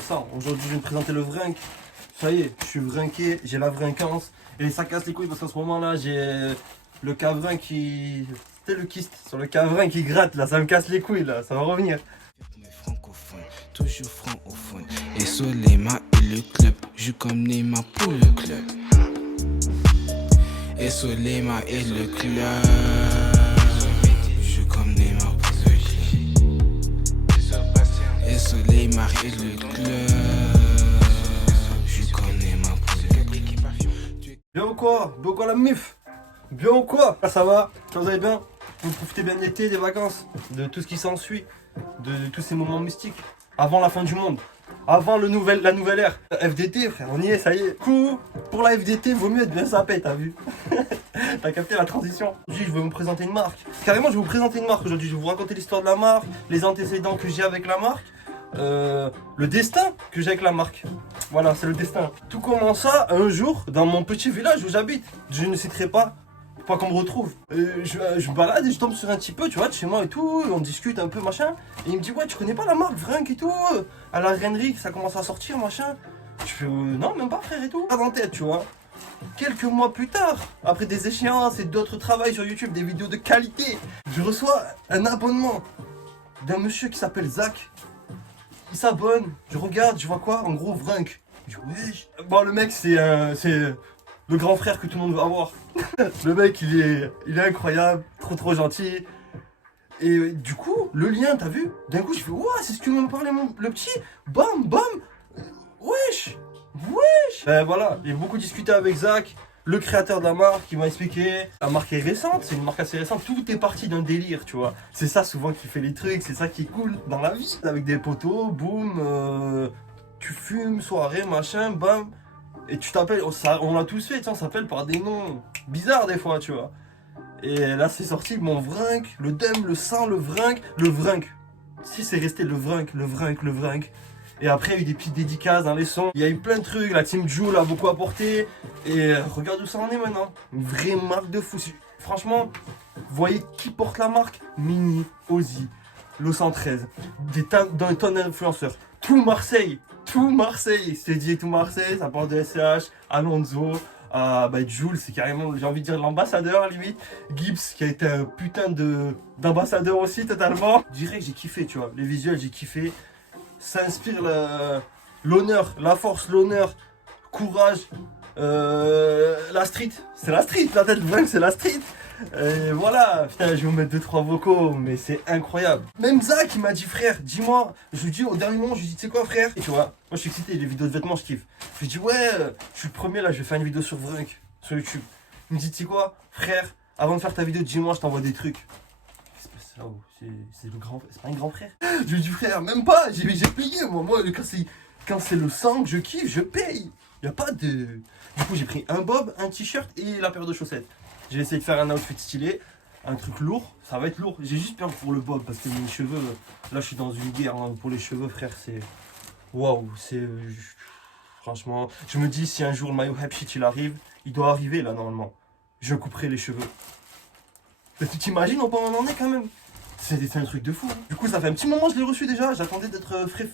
sang. Aujourd'hui, je vais me présenter le vrinck. Ça y est, je suis vrinqué, j'ai la vrinquance. Et ça casse les couilles parce qu'en ce moment-là, j'ai le cavrin qui... C'était le kyste sur le cavrin qui gratte, là. Ça me casse les couilles, là. Ça va revenir. Francophone, toujours francophone. Et Solema et le club, joue comme Neymar pour le club. Et Solema et le club, joue comme Neymar pour le club. Et Solema et le club, joue comme Neymar pour le club. Bien ou quoi? Bien ou quoi la mif? Bien ou quoi? Ça va? Ça vous allez bien? Vous profitez bien de l'été, des vacances, de tout ce qui s'ensuit, de tous ces moments mystiques, avant la fin du monde, avant la nouvelle ère. FDT frère, on y est, ça y est. Coup, pour la FDT, vaut mieux être bien sapé, t'as vu? T'as capté la transition? Aujourd'hui, je vais vous présenter une marque. Carrément, je vais vous présenter une marque aujourd'hui. Je vais vous raconter l'histoire de la marque, les antécédents que j'ai avec la marque, le destin que j'ai avec la marque. Voilà, c'est le destin. Tout commença un jour dans mon petit village où j'habite. Je ne citerai pas qu'on me retrouve. Je me balade et je tombe sur un petit peu, tu vois, de chez moi et tout, on discute un peu, machin. Et il me dit, ouais, tu connais pas la marque Vrinck et tout, à la Reinerie, ça commence à sortir, machin. Je fais, non, même pas, frère et tout. Pas en tête, tu vois. Quelques mois plus tard, après des échéances et d'autres travails sur YouTube, des vidéos de qualité, je reçois un abonnement d'un monsieur qui s'appelle Zach. Il s'abonne, je regarde, je vois quoi? En gros, Vrinck. Je dis, wesh. Bon, le mec, c'est le grand frère que tout le monde veut avoir. Le mec, il est incroyable, trop gentil. Et du coup, le lien, t'as vu? D'un coup, je fais, ouah, c'est ce que me parlait le petit. Bam, bam. Wesh. Voilà, j'ai beaucoup discuté avec Zach, le créateur de la marque, qui m'a expliqué. La marque est récente, c'est une marque assez récente. Tout est parti d'un délire, tu vois. C'est ça souvent qui fait les trucs, c'est ça qui est cool dans la vie. Avec des potos, boum, tu fumes, soirée, machin, bam. Et tu t'appelles, on l'a tous fait, on s'appelle par des noms bizarres des fois, tu vois. Et là c'est sorti mon Vrinck, le Dem, le Sang, le Vrinck. Si c'est resté le Vrinck. Et après il y a eu des petites dédicaces dans les sons. Il y a eu plein de trucs, la Team Joule a beaucoup apporté. Et regarde où ça en est maintenant. Une vraie marque de fou. Franchement, vous voyez qui porte la marque? Mini, Ozzy, Lo 113, des tonnes d'influenceurs. Tout Marseille, c'est dit tout Marseille, ça porte de SCH, Alonso, Jules, c'est carrément, j'ai envie de dire l'ambassadeur limite. Gibbs qui a été un putain d'ambassadeur aussi totalement. Je dirais que j'ai kiffé, tu vois, les visuels j'ai kiffé. Ça inspire l'honneur, la force, l'honneur, courage, la street. C'est la street, la tête de Vrinck, c'est la street. Et voilà, putain, je vais vous mettre 2-3 vocaux, mais c'est incroyable. Même Zach, il m'a dit, frère, dis-moi. Je lui dis au dernier moment, je lui dis, tu sais quoi, frère? Et tu vois, moi je suis excité, les vidéos de vêtements, je kiffe. Je lui dis, ouais, je suis le premier là, je vais faire une vidéo sur Vrinck, sur YouTube. Il me dit, tu sais quoi, frère, avant de faire ta vidéo, dis-moi, je t'envoie des trucs. C'est le grand, c'est pas un grand frère. Je lui dis, frère, même pas, j'ai payé, moi, quand c'est le sang que je kiffe, je paye. Y a pas de. Du coup, j'ai pris un bob, un t-shirt et la paire de chaussettes. J'ai essayé de faire un outfit stylé, un truc lourd, ça va être lourd. J'ai juste peur pour le bob parce que mes cheveux, là je suis dans une guerre hein, pour les cheveux frère, c'est... Waouh, c'est... Franchement, je me dis si un jour le maillot Hepshit il arrive, il doit arriver là normalement. Je couperai les cheveux. Mais tu t'imagines, on peut en est quand même. C'est un truc de fou. Hein. Du coup ça fait un petit moment que je l'ai reçu déjà, j'attendais d'être frais.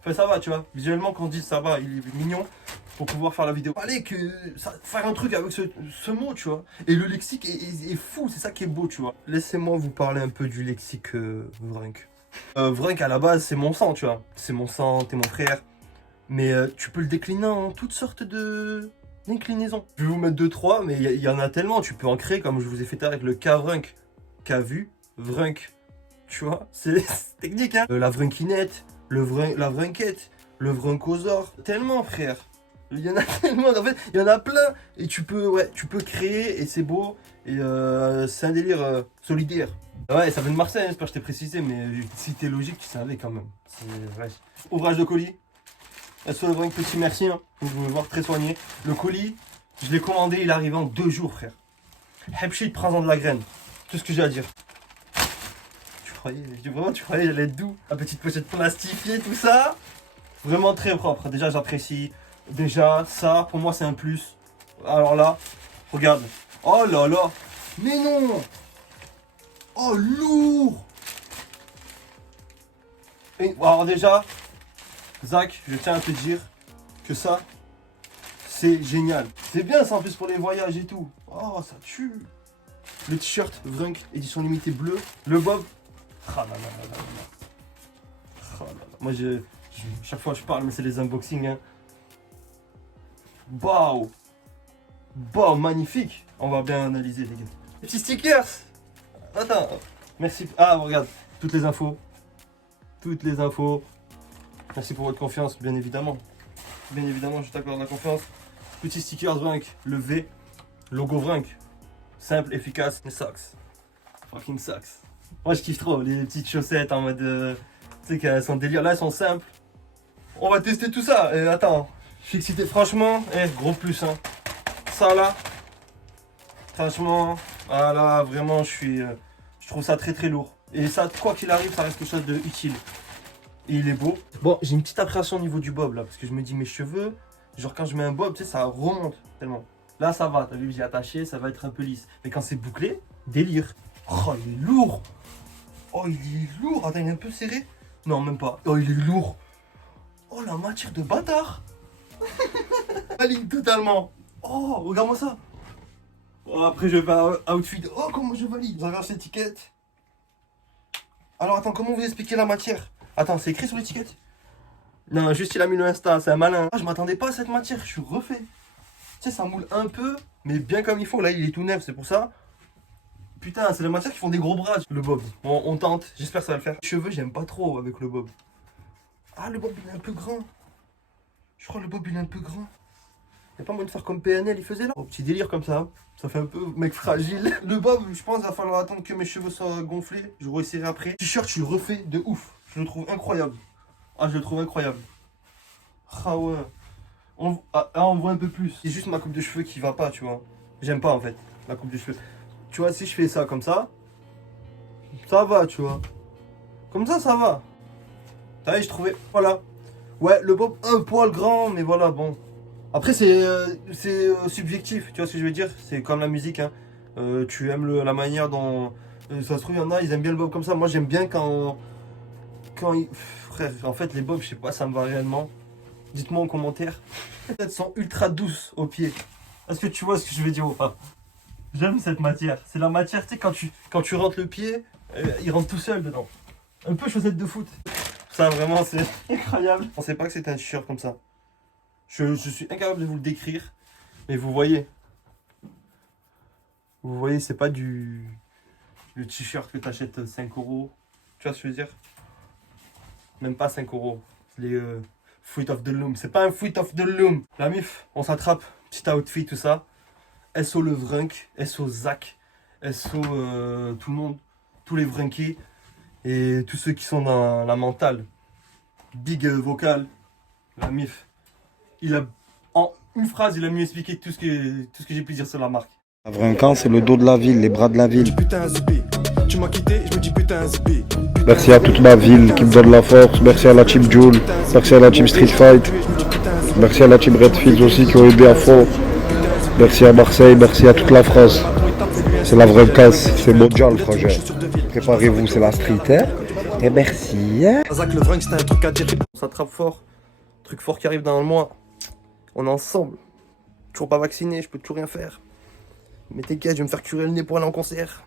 Enfin ça va tu vois, visuellement quand on dit ça va, il est mignon. Pour pouvoir faire la vidéo. Fallait faire un truc avec ce mot, tu vois. Et le lexique est fou, c'est ça qui est beau, tu vois. Laissez-moi vous parler un peu du lexique Vrinck. Vrinck, à la base, c'est mon sang, tu vois. C'est mon sang, t'es mon frère. Mais tu peux le décliner en toutes sortes d'inclinaisons. Je vais vous mettre 2-3, mais il y en a tellement. Tu peux en créer, comme je vous ai fait avec le K-Vrinck. K-vu, Vrinck. Tu vois, c'est technique, hein. La Vrinkinette, la Vrinquette, le Vrinkosaure. Tellement, frère. Il y en a tellement, en fait, il y en a plein. Et tu peux créer et c'est beau. Et c'est un délire solidaire. Ouais, ça vient de Marseille, j'espère que je t'ai précisé, mais si t'es logique, tu savais quand même. Ouais. Ouvrage de colis. SO Vrinck, petit merci, hein. Vous pouvez voir très soigné. Le colis, je l'ai commandé, il est arrivé en 2 jours, frère. Hepshit, prends-en de la graine. Tout ce que j'ai à dire. Tu croyais, j'allais être doux. La petite pochette plastifiée, tout ça. Vraiment très propre. Déjà, j'apprécie. Déjà, ça, pour moi, c'est un plus. Alors là, regarde. Oh là là. Mais non. Oh, lourd. Et, alors déjà, Zach, je tiens à te dire que ça, c'est génial. C'est bien ça en plus pour les voyages et tout. Oh, ça tue. Le t-shirt Vrunk, édition limitée bleue. Le bob. Ah là là là là là. Oh là là. Moi, chaque fois je parle, mais c'est les unboxings. Hein. Waouh. Wow, magnifique. On va bien analyser, les gars. Les petits stickers. Attends. Merci. Ah, regarde. Toutes les infos. Toutes les infos. Merci pour votre confiance, bien évidemment. Bien évidemment, je t'accorde la confiance. Petit sticker Vrunk, le V, logo Vrunk. Simple, efficace, les socks. Fucking socks. Moi je kiffe trop les petites chaussettes en mode. Tu sais qu'elles sont délire. Là elles sont simples. On va tester tout ça. Et attends, je suis excité. Franchement, gros plus. Hein. Ça là. Franchement, voilà, vraiment, je trouve ça très très lourd. Et ça, quoi qu'il arrive, ça reste quelque chose de utile. Et il est beau. Bon, j'ai une petite appréhension au niveau du bob là, parce que je me dis mes cheveux, genre quand je mets un bob, tu sais, ça remonte tellement. Là, ça va, t'as vu, j'ai attaché, ça va être un peu lisse. Mais quand c'est bouclé, délire. Oh, il est lourd. Oh, il est lourd. Attends, il est un peu serré. Non, même pas. Oh, il est lourd. Oh, la matière de bâtard. Valide totalement. Oh, regarde-moi ça. Oh, après, je vais à outfit. Oh, comment je valide. Regarde cette étiquette. Alors, attends, comment vous expliquer la matière? Attends, c'est écrit sur l'étiquette? Non, juste il a mis le Insta, c'est un malin. Ah, je m'attendais pas à cette matière, je suis refait. Tu sais, ça moule un peu, mais bien comme il faut. Là, il est tout neuf, c'est pour ça. Putain, c'est la matière qui font des gros bras, le bob. Bon, on tente, j'espère que ça va le faire. Les cheveux, j'aime pas trop avec le bob. Ah, le bob, il est un peu grand. Je crois que le bob, il est un peu grand. Y'a pas moyen de faire comme PNL, il faisait là. Oh, petit délire comme ça. Ça fait un peu mec fragile. Le bob, je pense, il va falloir attendre que mes cheveux soient gonflés. Je réessayerai après. T-shirt, je le refais de ouf. Je le trouve incroyable. Ah, je le trouve incroyable. Ah ouais. On voit un peu plus. C'est juste ma coupe de cheveux qui va pas, tu vois. J'aime pas en fait, la coupe de cheveux. Tu vois, si je fais ça comme ça va, tu vois. Comme ça va. T'as vu, je trouvais. Voilà. Ouais, le bob un poil grand, mais voilà, bon. Après, c'est subjectif, tu vois ce que je veux dire? C'est comme la musique, hein. Tu aimes la manière dont. Ça se trouve, il y en a, ils aiment bien le bob comme ça. Moi, j'aime bien quand frère, en fait, les bobs, je sais pas, ça me va réellement. Dites-moi en commentaire. Elles sont ultra douces aux pieds. Est-ce que tu vois ce que je veux dire ou pas? J'aime cette matière. C'est la matière, tu sais, quand tu rentres le pied, il rentre tout seul dedans. Un peu chaussette de foot. Ça, vraiment, c'est incroyable. Je pensais pas que c'était un t-shirt comme ça. Je suis incapable de vous le décrire. Mais vous voyez. Vous voyez, c'est pas le t-shirt que t'achètes 5 €. Tu vois ce que je veux dire? Même pas 5 €. Les Fruit of the Loom. C'est pas un Fruit of the Loom. La mif, on s'attrape. Petit outfit, tout ça. SO le Vrunk. SO Zach. SO tout le monde. Tous les Vrunkies. Et tous ceux qui sont dans la mentale. Big vocal. La mif. En une phrase, il a mieux expliqué tout ce que j'ai pu dire sur la marque. Vruncan, c'est le dos de la ville, les bras de la ville. Putain, Zbi, tu m'as quitté, je me dis putain, Zbi. Merci à toute ma ville qui me donne la force. Merci à la team Joule. Merci à la team Street Fight. Merci à la team Redfield aussi qui ont aidé à fond. Merci à Marseille, merci à toute la France. C'est la Vruncan, c'est mondial, frangin. Préparez-vous, c'est la street, hein. Et merci, hein. Zach le Vrunk, c'était un truc à dire. On s'attrape fort. Truc fort qui arrive dans le mois. On est ensemble. Toujours pas vacciné, je peux toujours rien faire. Mais t'inquiète, je vais me faire curer le nez pour aller en concert.